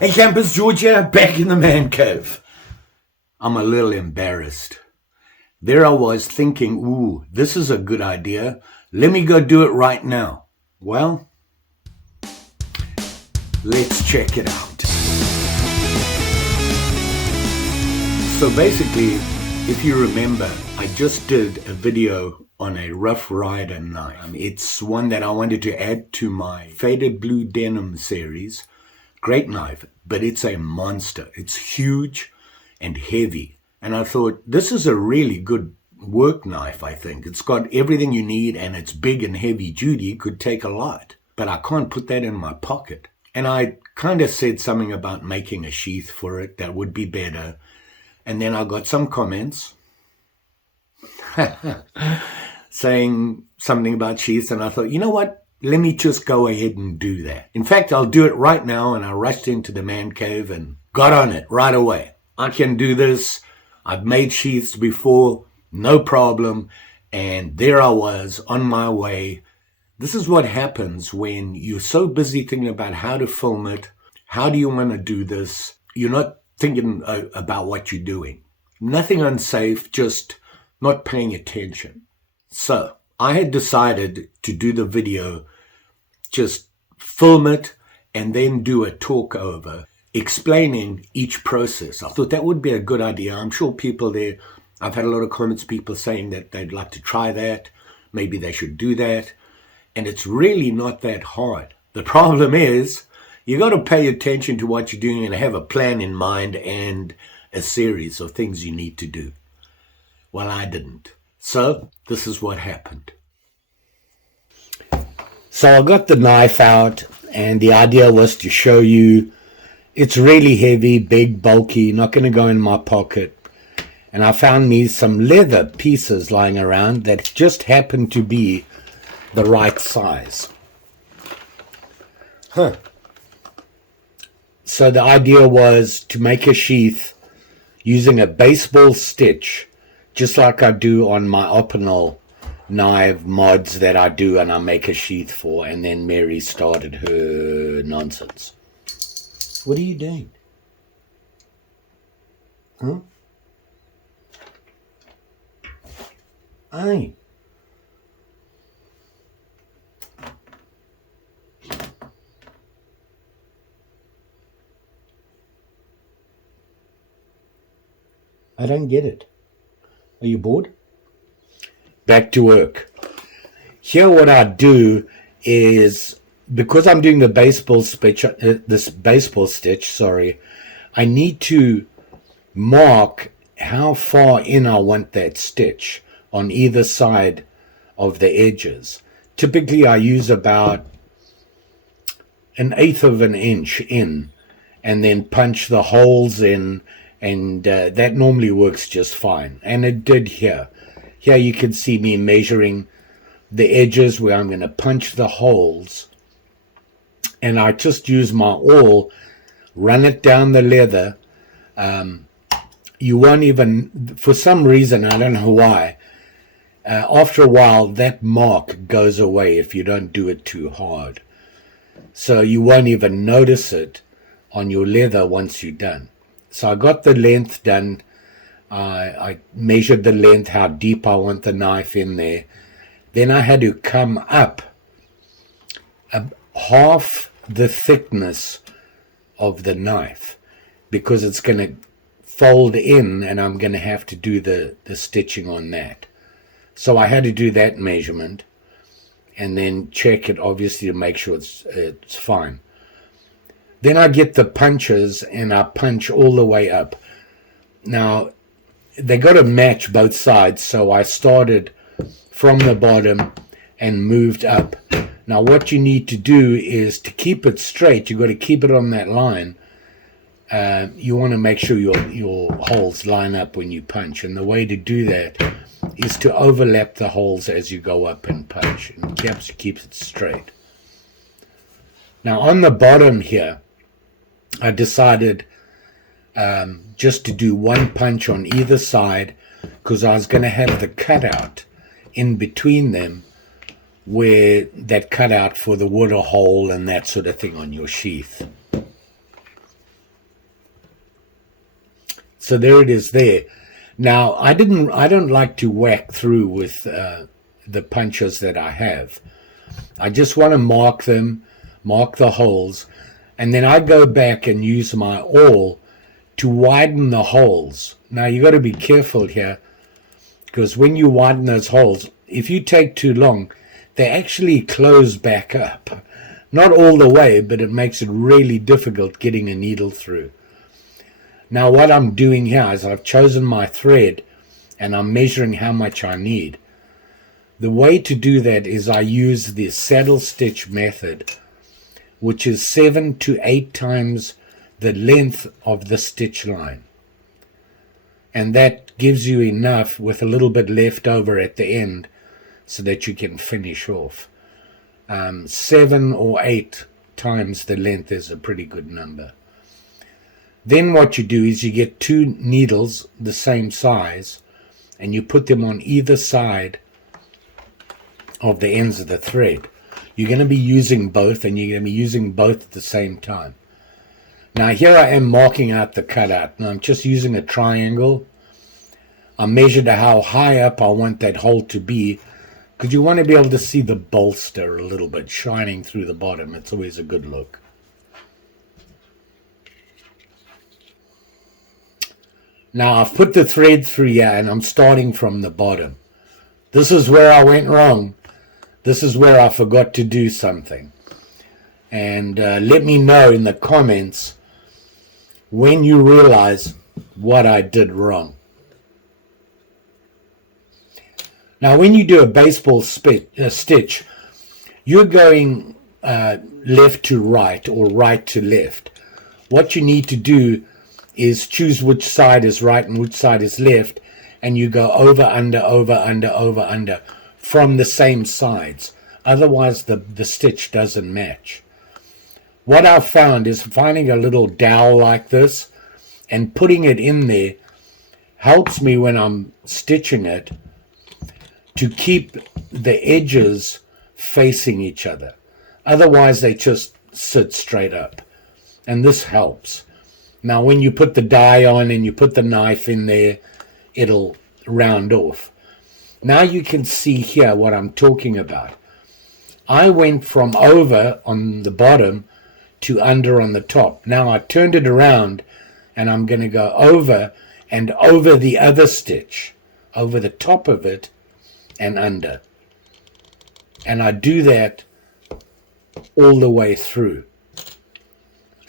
Hey campers, Georgia, back in the man cave. I'm a little embarrassed. There I was thinking, ooh, this is a good idea. Let me go do it right now. Well, let's check it out. So basically, if you remember, I just did a video on a Rough Rider knife. It's one that I wanted to add to my Faded Blue Denim series. Great knife, but it's a monster. It's huge and heavy. And I thought, this is a really good work knife, I think. It's got everything you need and it's big and heavy duty. It could take a lot, but I can't put that in my pocket. And I kind of said something about making a sheath for it that would be better. And then I got some comments saying something about sheaths. And I thought, you know what? Let me just go ahead and do that. In fact, I'll do it right now. And I rushed into the man cave and got on it right away. I can do this. I've made sheaths before, no problem. And there I was on my way. This is what happens when you're so busy thinking about how to film it. How do you want to do this? You're not thinking about what you're doing. Nothing unsafe, just not paying attention. So I had decided to do the video, just film it, and then do a talk over explaining each process. I thought that would be a good idea. I'm sure people there, I've had a lot of comments, people saying that they'd like to try that. Maybe they should do that. And it's really not that hard. The problem is you got to pay attention to what you're doing and have a plan in mind and a series of things you need to do. Well, I didn't. So this is what happened. So I got the knife out, and the idea was to show you it's really heavy, big, bulky, not going to go in my pocket. And I found me some leather pieces lying around that just happened to be the right size. So the idea was to make a sheath using a baseball stitch, just like I do on my optional knife mods that I do and I make a sheath for. And then Mary started her nonsense. What are you doing? Huh? Aye. I don't get it. Are you bored? Back to work. Here what I do is, because I'm doing the baseball stitch, I need to mark how far in I want that stitch on either side of the edges. Typically I use about 1/8 of an inch in and then punch the holes in, and that normally works just fine. And it did here. Here you can see me measuring the edges where I'm going to punch the holes. And I just use my awl, run it down the leather. You won't even, for some reason, I don't know why, after a while that mark goes away if you don't do it too hard. So you won't even notice it on your leather once you're done. So I got the length done. I measured the length, how deep I want the knife in there. Then I had to come up half the thickness of the knife because it's going to fold in and I'm going to have to do the stitching on that. So I had to do that measurement and then check it, obviously, to make sure it's fine. Then I get the punches and I punch all the way up. Now, they got to match both sides, so I started from the bottom and moved up. Now, what you need to do is to keep it straight, you've got to keep it on that line. You want to make sure your holes line up when you punch, and the way to do that is to overlap the holes as you go up and punch, and keeps it straight. Now, on the bottom here, I decided just to do one punch on either side because I was going to have the cutout in between them, where that cutout for the water hole and that sort of thing on your sheath. So there it is there. Now, I don't like to whack through with the punches that I have. I just want to mark them, mark the holes, and then I go back and use my awl to widen the holes. Now, you got to be careful here, because when you widen those holes, if you take too long, they actually close back up. Not all the way, but it makes it really difficult getting a needle through. Now what I'm doing here is I've chosen my thread and I'm measuring how much I need. The way to do that is I use the saddle stitch method, which is 7 to 8 times the length of the stitch line. And that gives you enough with a little bit left over at the end so that you can finish off. 7 or 8 times the length is a pretty good number. Then what you do is you get 2 needles the same size and you put them on either side of the ends of the thread. You're going to be using both, and you're going to be using both at the same time. Now here I am marking out the cutout. Now I'm just using a triangle. I measured how high up I want that hole to be, because you want to be able to see the bolster a little bit shining through the bottom. It's always a good look. Now I've put the thread through here and I'm starting from the bottom. This is where I went wrong. This is where I forgot to do something. And let me know in the comments when you realize what I did wrong. Now when you do a baseball stitch, you're going left to right or right to left. What you need to do is choose which side is right and which side is left, and you go over, under, over, under, over, under from the same sides. Otherwise the stitch doesn't match. What I've found is finding a little dowel like this and putting it in there helps me when I'm stitching it to keep the edges facing each other. Otherwise they just sit straight up, and this helps. Now when you put the die on and you put the knife in there, it'll round off. Now you can see here what I'm talking about. I went from over on the bottom to under on the top. Now I turned it around and I'm going to go over and over the other stitch, over the top of it and under. And I do that all the way through.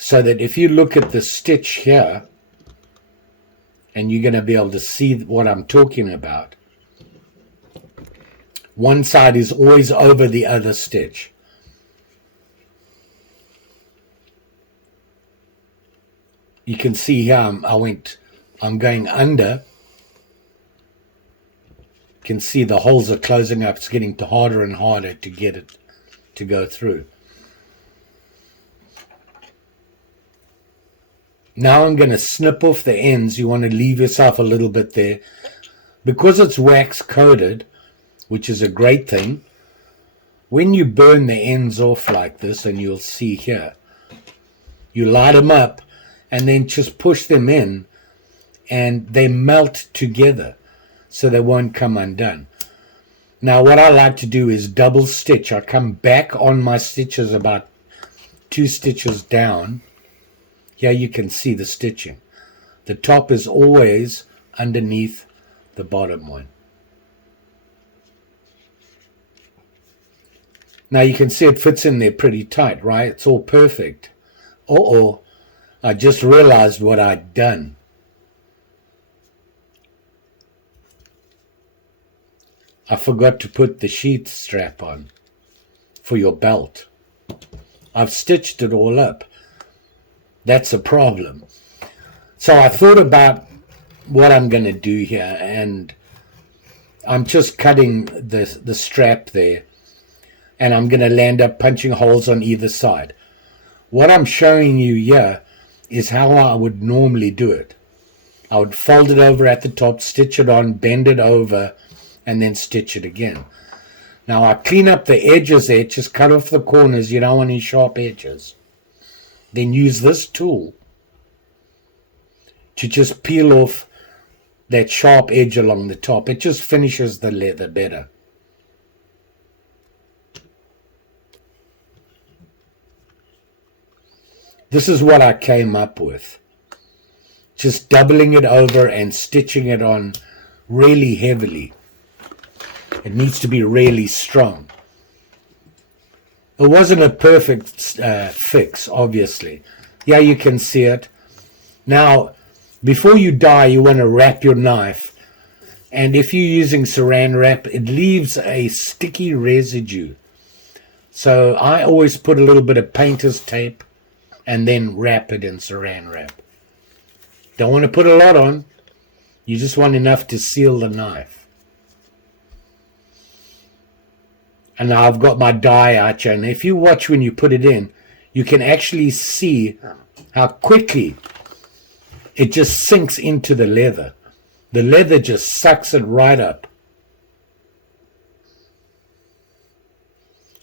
So that if you look at the stitch here, and you're going to be able to see what I'm talking about, one side is always over the other stitch. You can see here I'm going under. You can see the holes are closing up. It's getting harder and harder to get it to go through. Now I'm going to snip off the ends. You want to leave yourself a little bit there. Because it's wax coated, which is a great thing, when you burn the ends off like this, and you'll see here, you light them up and then just push them in and they melt together so they won't come undone. Now what I like to do is double stitch. I come back on my stitches about 2 stitches down. Here you can see the stitching. The top is always underneath the bottom one. Now you can see it fits in there pretty tight, right? It's all perfect. Uh-oh, I just realized what I'd done. I forgot to put the sheath strap on for your belt. I've stitched it all up. That's a problem. So I thought about what I'm going to do here, and I'm just cutting the strap there, and I'm going to land up punching holes on either side. What I'm showing you here is how I would normally do it. I would fold it over at the top, stitch it on, bend it over, and then stitch it again. Now I clean up the edges there, just cut off the corners. You don't want any sharp edges. Then use this tool to just peel off that sharp edge along the top. It just finishes the leather better. This is what I came up with. Just doubling it over and stitching it on really heavily. It needs to be really strong. It wasn't a perfect fix, obviously. Yeah, you can see it. Now, before you dye, you want to wrap your knife. And if you're using saran wrap, it leaves a sticky residue. So I always put a little bit of painter's tape and then wrap it in saran wrap. Don't want to put a lot on. You just want enough to seal the knife. And now I've got my dye archer, and if you watch when you put it in, you can actually see how quickly it just sinks into the leather. The leather just sucks it right up.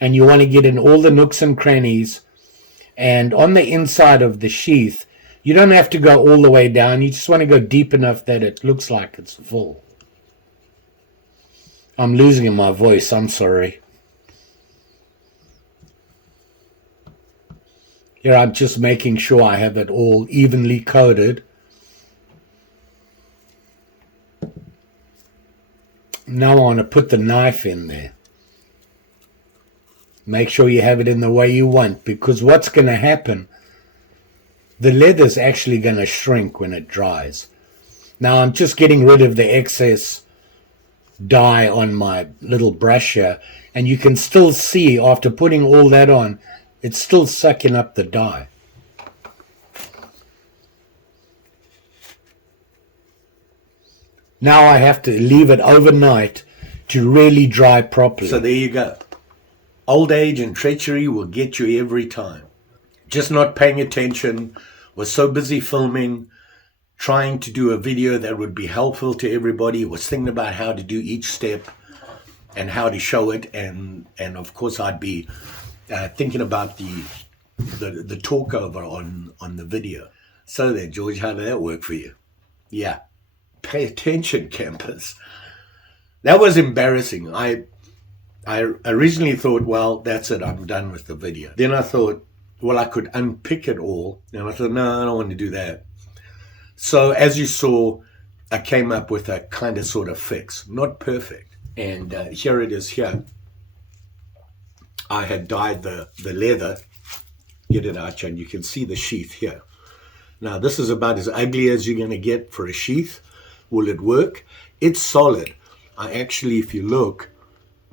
And you want to get in all the nooks and crannies. And on the inside of the sheath, you don't have to go all the way down. You just want to go deep enough that it looks like it's full. I'm losing my voice, I'm sorry. Here I'm just making sure I have it all evenly coated. Now I want to put the knife in there. Make sure you have it in the way you want, because what's going to happen, the leather's actually going to shrink when it dries. Now I'm just getting rid of the excess dye on my little brush here, and you can still see after putting all that on, it's still sucking up the dye. Now I have to leave it overnight to really dry properly. So there you go. Old age and treachery will get you every time. Just not paying attention, was so busy filming, trying to do a video that would be helpful to everybody, was thinking about how to do each step and how to show it, and of course I'd be thinking about the talk over on the video. So there, George, how did that work for you? Yeah. Pay attention, campers. That was embarrassing. I originally thought, well, that's it, I'm done with the video. Then I thought, well, I could unpick it all. And I thought, no, I don't want to do that. So as you saw, I came up with a kind of sort of fix. Not perfect. And here it is here. I had dyed the leather. Get it out, and you can see the sheath here. Now, this is about as ugly as you're going to get for a sheath. Will it work? It's solid. I actually, if you look,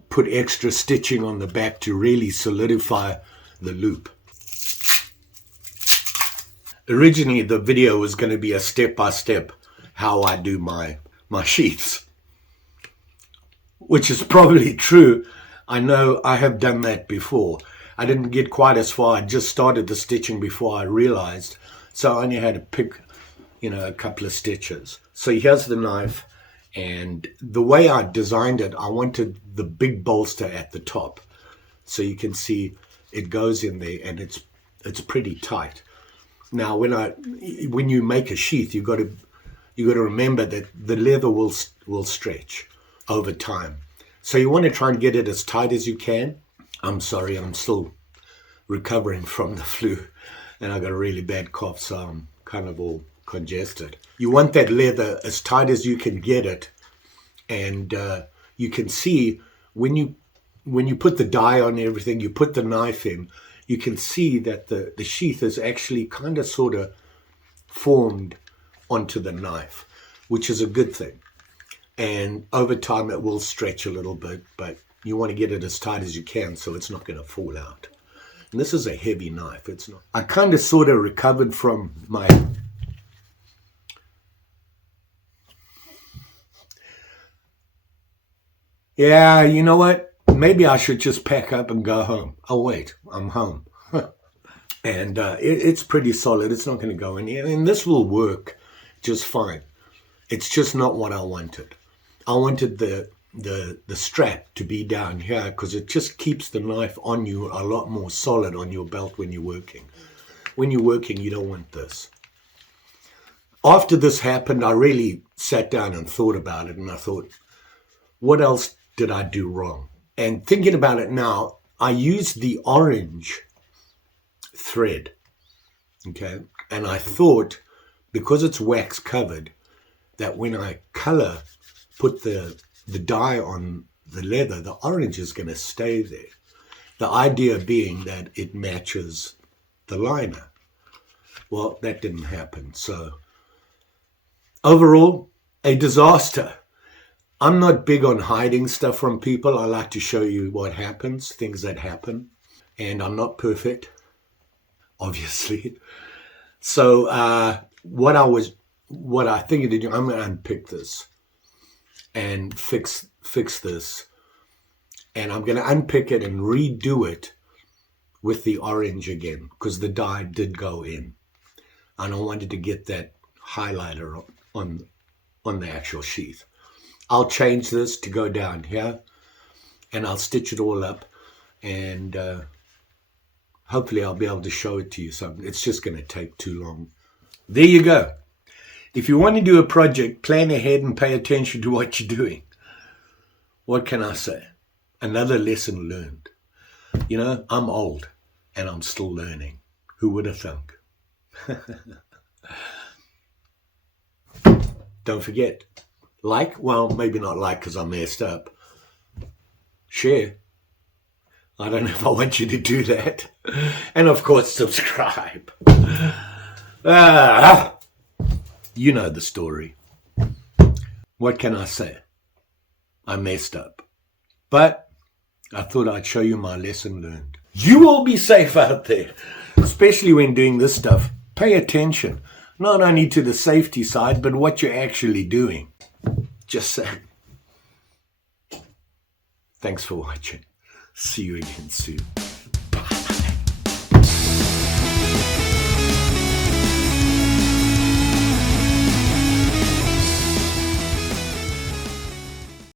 put extra stitching on the back to really solidify the loop. Originally, the video was going to be a step-by-step how I do my sheaths, which is probably true. I know I have done that before. I didn't get quite as far. I just started the stitching before I realized, so I only had to pick, a couple of stitches. So here's the knife, and the way I designed it, I wanted the big bolster at the top, so you can see it goes in there, and it's pretty tight. Now, when you make a sheath, you got to remember that the leather will stretch over time. So you want to try and get it as tight as you can. I'm sorry, I'm still recovering from the flu, and I got a really bad cough, so I'm kind of all congested. You want that leather as tight as you can get it, and you can see when you put the dye on everything, you put the knife in, you can see that the sheath is actually kind of sort of formed onto the knife, which is a good thing. And over time it will stretch a little bit, but you want to get it as tight as you can so it's not going to fall out. And this is a heavy knife. It's not. I kind of sort of recovered from my yeah, you know what? Maybe I should just pack up and go home. Oh, wait, I'm home. And it's pretty solid. It's not going to go anywhere. And this will work just fine. It's just not what I wanted. I wanted the strap to be down here because it just keeps the knife on you a lot more solid on your belt when you're working. When you're working, you don't want this. after this happened, I really sat down and thought about it, and I thought, what else did I do wrong? And thinking about it now, I used the orange thread, okay? And I thought, because it's wax covered, that when I put the dye on the leather, the orange is going to stay there. The idea being that it matches the liner. Well, that didn't happen. So overall, a disaster. I'm not big on hiding stuff from people. I like to show you what happens, things that happen. And I'm not perfect, obviously. So what I think to do, I'm going to unpick this and fix this. And I'm going to unpick it and redo it with the orange again, because the dye did go in. And I wanted to get that highlighter on the actual sheath. I'll change this to go down here, and I'll stitch it all up, and hopefully I'll be able to show it to you. So it's just going to take too long. There you go. If you want to do a project, plan ahead and pay attention to what you're doing. What can I say? Another lesson learned. You know, I'm old and I'm still learning. Who would have thunk? Don't forget, well, maybe not like because I messed up. Share. I don't know if I want you to do that. And of course, subscribe. You know the story. What can I say? I messed up. But I thought I'd show you my lesson learned. You all be safe out there, especially when doing this stuff. Pay attention, not only to the safety side, but what you're actually doing. Just saying. Thanks for watching. See you again soon.